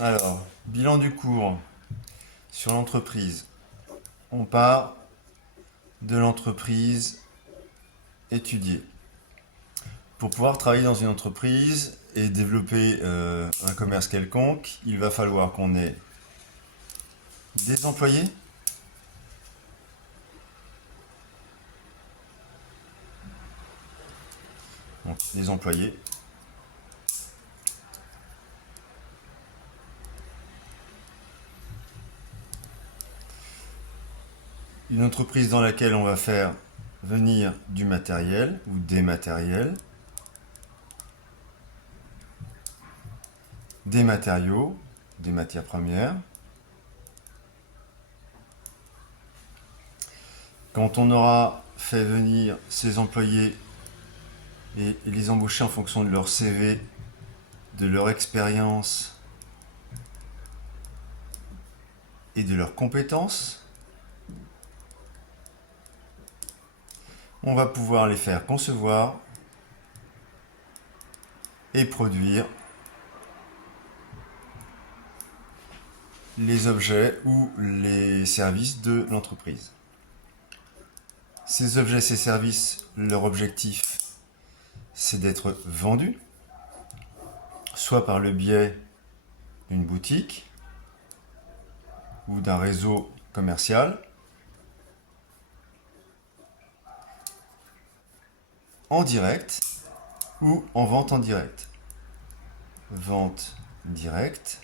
Alors, bilan du cours sur l'entreprise. On part de l'entreprise étudiée. Pour pouvoir travailler dans une entreprise et développer un commerce quelconque, il va falloir qu'on ait des employés, donc des employés, une entreprise dans laquelle on va faire venir du matériel ou des matériels, des matériaux, des matières premières. Quand on aura fait venir ces employés et les embaucher en fonction de leur CV, de leur expérience et de leurs compétences, on va pouvoir les faire concevoir et produire les objets ou les services de l'entreprise. Ces objets, ces services, leur objectif, c'est d'être vendus, soit par le biais d'une boutique ou d'un réseau commercial, en direct ou en vente en direct. Vente directe,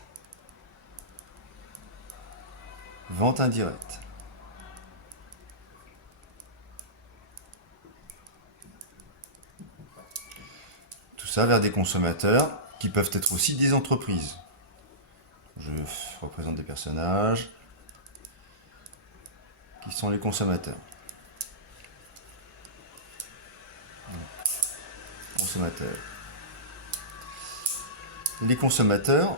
vente indirecte. Tout ça vers des consommateurs qui peuvent être aussi des entreprises. Je représente des personnages qui sont les consommateurs. Consommateurs. Les consommateurs,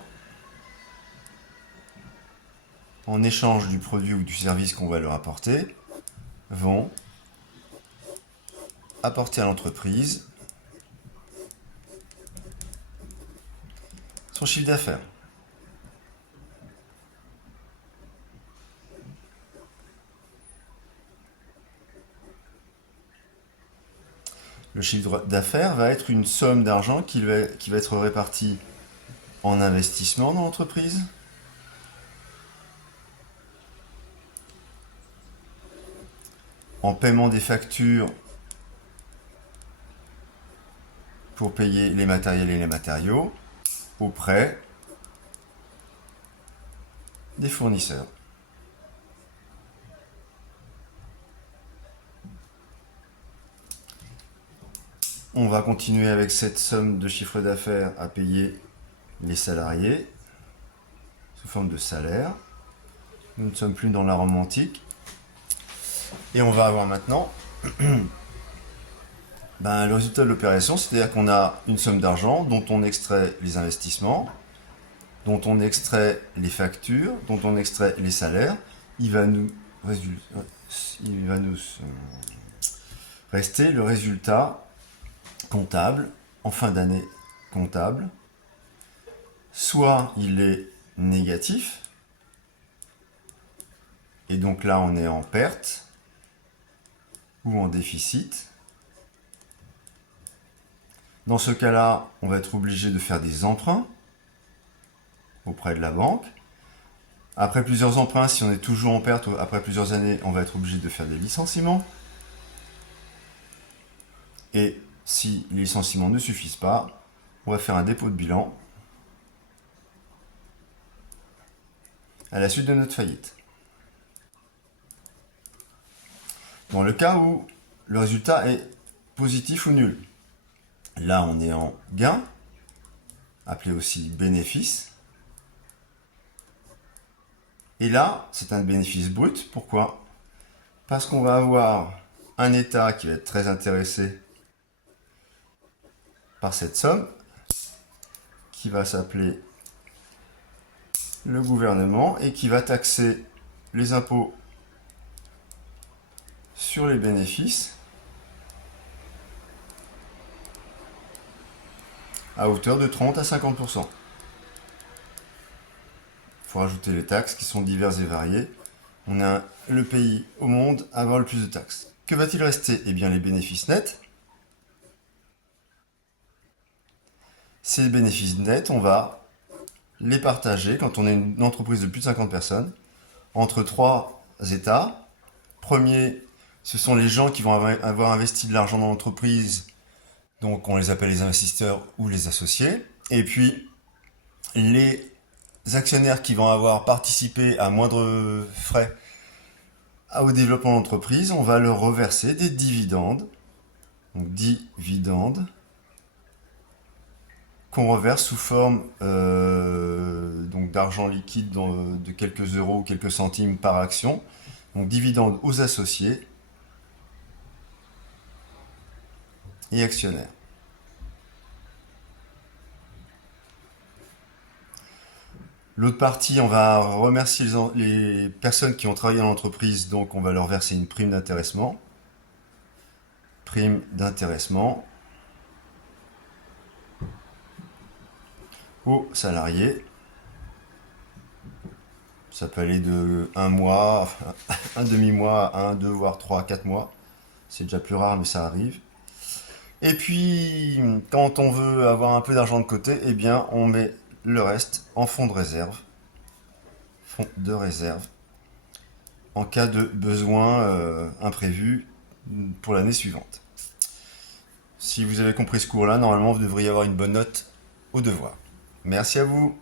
en échange du produit ou du service qu'on va leur apporter, vont apporter à l'entreprise son chiffre d'affaires. Le chiffre d'affaires va être une somme d'argent qui va être répartie en investissement dans l'entreprise, en paiement des factures pour payer les matériels et les matériaux, auprès des fournisseurs. On va continuer avec cette somme de chiffre d'affaires à payer les salariés sous forme de salaire. Nous ne sommes plus dans la Rome antique. Et on va avoir maintenant le résultat de l'opération, c'est-à-dire qu'on a une somme d'argent dont on extrait les investissements, dont on extrait les factures, dont on extrait les salaires. Il va nous rester le résultat comptable en fin d'année comptable. Soit il est négatif, et donc là on est en perte ou en déficit. Dans ce cas-là, on va être obligé de faire des emprunts auprès de la banque. Après plusieurs emprunts, si on est toujours en perte, après plusieurs années, on va être obligé de faire des licenciements. Et si les licenciements ne suffisent pas, on va faire un dépôt de bilan à la suite de notre faillite. Dans le cas où le résultat est positif ou nul, là on est en gain, appelé aussi bénéfice. Et là, c'est un bénéfice brut. Pourquoi ? Parce qu'on va avoir un État qui va être très intéressé par cette somme, qui va s'appeler le gouvernement et qui va taxer les impôts sur les bénéfices à hauteur de 30 à 50%. faut rajouter les taxes qui sont diverses et variées. On est le pays au monde à avoir le plus de taxes. Que va-t-il rester? Eh bien, les bénéfices nets. Ces bénéfices nets, on va les partager, quand on est une entreprise de plus de 50 personnes, entre trois États. Premier, ce sont les gens qui vont avoir investi de l'argent dans l'entreprise, donc on les appelle les investisseurs ou les associés. Et puis, les actionnaires qui vont avoir participé à moindre frais au développement de l'entreprise, on va leur reverser des dividendes. Donc dividendes qu'on reverse sous forme donc d'argent liquide de quelques euros ou quelques centimes par action. Donc dividendes aux associés et actionnaires. L'autre partie, on va remercier les personnes qui ont travaillé dans l'entreprise, donc on va leur verser une prime d'intéressement. Prime d'intéressement aux salariés. Ça peut aller de un mois, un demi-mois à 1, 2, voire 3, 4 mois. C'est déjà plus rare, mais ça arrive. Et puis, quand on veut avoir un peu d'argent de côté, eh bien, on met le reste en fonds de réserve. Fonds de réserve. En cas de besoin imprévu pour l'année suivante. Si vous avez compris ce cours-là, normalement, vous devriez avoir une bonne note au devoir. Merci à vous.